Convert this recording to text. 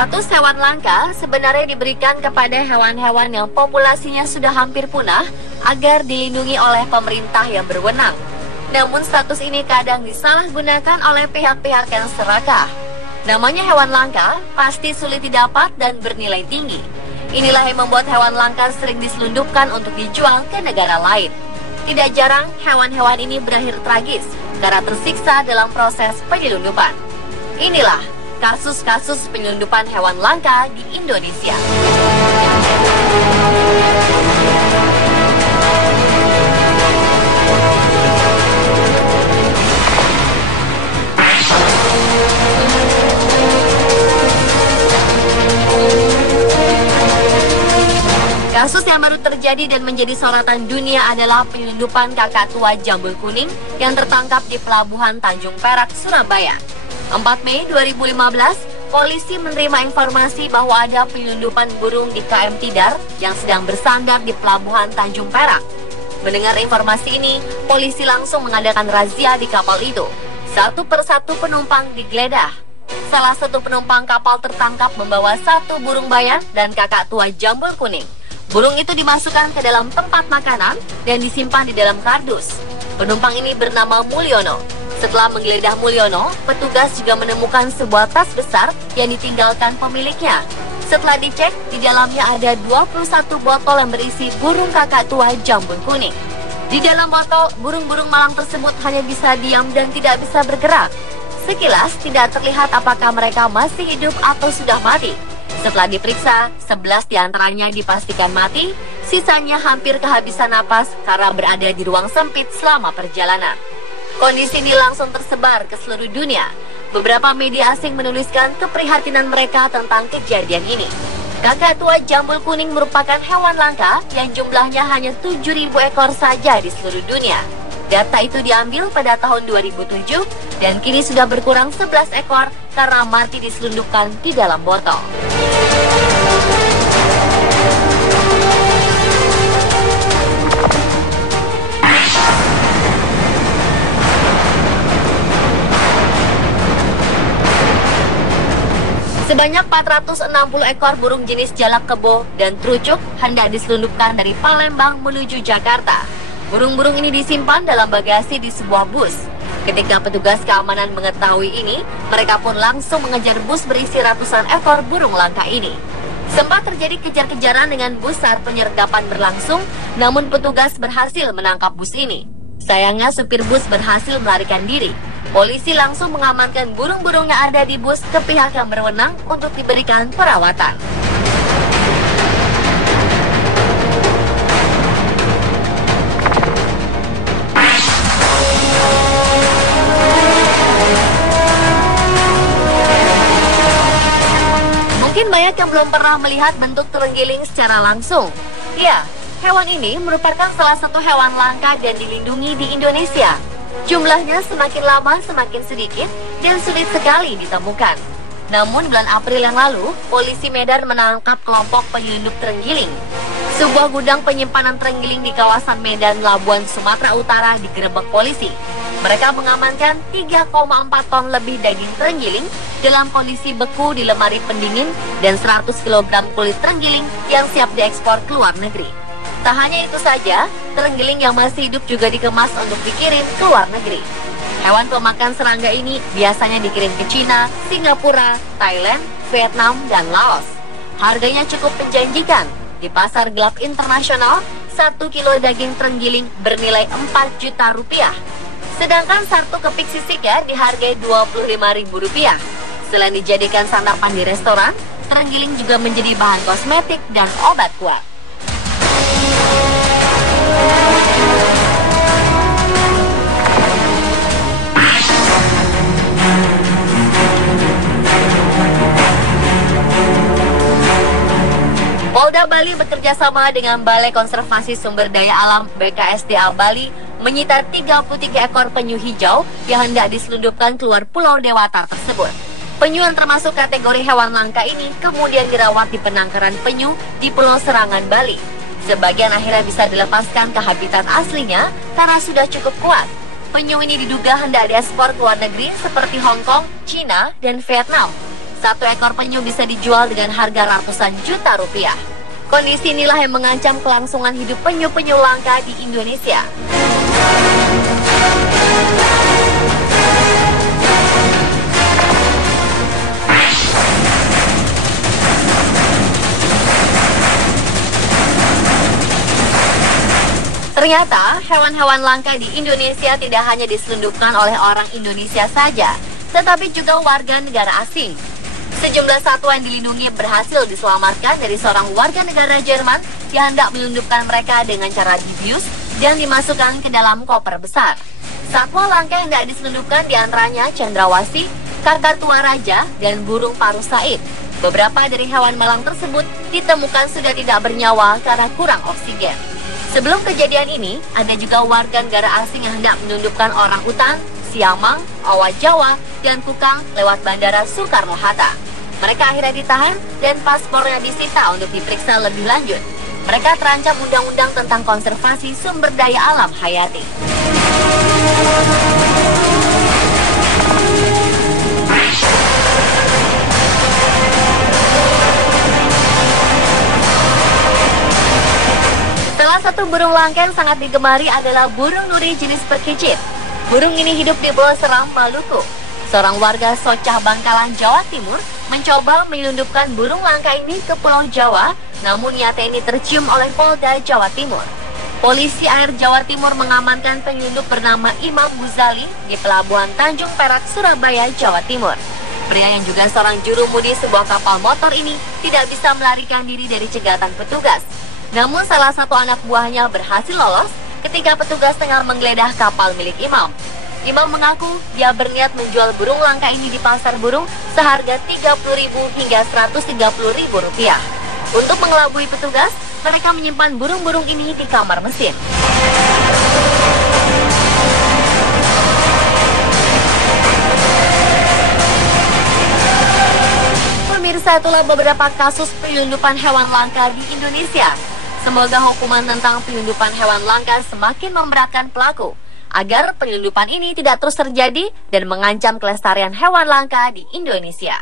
Status hewan langka sebenarnya diberikan kepada hewan-hewan yang populasinya sudah hampir punah agar dilindungi oleh pemerintah yang berwenang. Namun status ini kadang disalahgunakan oleh pihak-pihak yang serakah. Namanya hewan langka pasti sulit didapat dan bernilai tinggi. Inilah yang membuat hewan langka sering diselundupkan untuk dijual ke negara lain. Tidak jarang hewan-hewan ini berakhir tragis karena tersiksa dalam proses penyelundupan. Inilah kasus-kasus penyelundupan hewan langka di Indonesia. Kasus yang baru terjadi dan menjadi sorotan dunia adalah penyelundupan kakak tua jambul kuning yang tertangkap di Pelabuhan Tanjung Perak, Surabaya. 4 Mei 2015, polisi menerima informasi bahwa ada penyelundupan burung di KM Tidar yang sedang bersandar di Pelabuhan Tanjung Perak. Mendengar informasi ini, polisi langsung mengadakan razia di kapal itu. Satu persatu penumpang digeledah. Salah satu penumpang kapal tertangkap membawa 1 burung bayam dan kakak tua jambul kuning. Burung itu dimasukkan ke dalam tempat makanan dan disimpan di dalam kardus. Penumpang ini bernama Mulyono. Setelah menggeledah Mulyono, petugas juga menemukan sebuah tas besar yang ditinggalkan pemiliknya. Setelah dicek, di dalamnya ada 21 botol yang berisi burung kakak tua jambul kuning. Di dalam botol, burung-burung malang tersebut hanya bisa diam dan tidak bisa bergerak. Sekilas tidak terlihat apakah mereka masih hidup atau sudah mati. Setelah diperiksa, 11 diantaranya dipastikan mati, sisanya hampir kehabisan napas karena berada di ruang sempit selama perjalanan. Kondisi ini langsung tersebar ke seluruh dunia. Beberapa media asing menuliskan keprihatinan mereka tentang kejadian ini. Kakak tua jambul kuning merupakan hewan langka yang jumlahnya hanya 7.000 ekor saja di seluruh dunia. Data itu diambil pada tahun 2007 dan kini sudah berkurang 11 ekor karena mati diselundupkan di dalam botol. Sebanyak 460 ekor burung jenis jalak kebo dan trucuk hendak diselundupkan dari Palembang menuju Jakarta. Burung-burung ini disimpan dalam bagasi di sebuah bus. Ketika petugas keamanan mengetahui ini, mereka pun langsung mengejar bus berisi ratusan ekor burung langka ini. Sempat terjadi kejar-kejaran dengan bus saat penyergapan berlangsung, namun petugas berhasil menangkap bus ini. Sayangnya supir bus berhasil melarikan diri. Polisi langsung mengamankan burung-burung yang ada di bus ke pihak yang berwenang untuk diberikan perawatan. Mungkin banyak yang belum pernah melihat bentuk terenggiling secara langsung. Ya, hewan ini merupakan salah satu hewan langka dan dilindungi di Indonesia. Jumlahnya semakin lama semakin sedikit dan sulit sekali ditemukan. Namun bulan April yang lalu, polisi Medan menangkap kelompok penyelundup terenggiling. Sebuah gudang penyimpanan terenggiling di kawasan Medan, Labuan, Sumatera Utara digerebek polisi. Mereka mengamankan 3,4 ton lebih daging terenggiling dalam kondisi beku di lemari pendingin dan 100 kg kulit terenggiling yang siap diekspor ke luar negeri. Tak hanya itu saja, terenggiling yang masih hidup juga dikemas untuk dikirim ke luar negeri. Hewan pemakan serangga ini biasanya dikirim ke Cina, Singapura, Thailand, Vietnam, dan Laos. Harganya cukup menjanjikan. Di pasar gelap internasional, 1 kilo daging terenggiling bernilai 4 juta rupiah. Sedangkan 1 kepik sisiknya dihargai Rp25.000. Selain dijadikan santapan di restoran, terenggiling juga menjadi bahan kosmetik dan obat kuat. Polda Bali bekerjasama dengan Balai Konservasi Sumber Daya Alam BKSDA Bali menyita 33 ekor penyu hijau yang hendak diselundupkan keluar Pulau Dewata tersebut. Penyu yang termasuk kategori hewan langka ini kemudian dirawat di penangkaran penyu di Pulau Serangan, Bali. Sebagian akhirnya bisa dilepaskan ke habitat aslinya karena sudah cukup kuat. Penyu ini diduga hendak diekspor ke luar negeri seperti Hong Kong, China, dan Vietnam. Satu ekor penyu bisa dijual dengan harga ratusan juta rupiah. Kondisi inilah yang mengancam kelangsungan hidup penyu-penyu langka di Indonesia. Ternyata, hewan-hewan langka di Indonesia tidak hanya diselundupkan oleh orang Indonesia saja, tetapi juga warga negara asing. Sejumlah satwa yang dilindungi berhasil diselamatkan dari seorang warga negara Jerman yang hendak menyelundupkan mereka dengan cara dibius dan dimasukkan ke dalam koper besar. Satwa langka yang hendak diselundupkan diantaranya cendrawasih, kakatua raja, dan burung paruh said. Beberapa dari hewan malang tersebut ditemukan sudah tidak bernyawa karena kurang oksigen. Sebelum kejadian ini, ada juga warga negara asing yang hendak menyelundupkan orang utan, siamang, owa Jawa, dan kukang lewat Bandara Soekarno-Hatta. Mereka akhirnya ditahan dan paspornya disita untuk diperiksa lebih lanjut. Mereka terancam undang-undang tentang konservasi sumber daya alam hayati. Salah satu burung langka yang sangat digemari adalah burung nuri jenis perkicit. Burung ini hidup di Pulau Seram, Maluku. Seorang warga Socah, Bangkalan, Jawa Timur mencoba menyelundupkan burung langka ini ke Pulau Jawa, namun nyata ini tercium oleh Polda Jawa Timur. Polisi Air Jawa Timur mengamankan penyelundup bernama Imam Ghazali di Pelabuhan Tanjung Perak, Surabaya, Jawa Timur. Pria yang juga seorang jurumudi sebuah kapal motor ini tidak bisa melarikan diri dari cegatan petugas. Namun salah satu anak buahnya berhasil lolos ketika petugas tengah menggeledah kapal milik Imam. Imam mengaku dia berniat menjual burung langka ini di pasar burung seharga Rp30.000 hingga Rp130.000. Untuk mengelabui petugas, mereka menyimpan burung-burung ini di kamar mesin. Pemirsa, itulah beberapa kasus penyelundupan hewan langka di Indonesia. Semoga hukuman tentang penyelundupan hewan langka semakin memberatkan pelaku, agar penyelundupan ini tidak terus terjadi dan mengancam kelestarian hewan langka di Indonesia.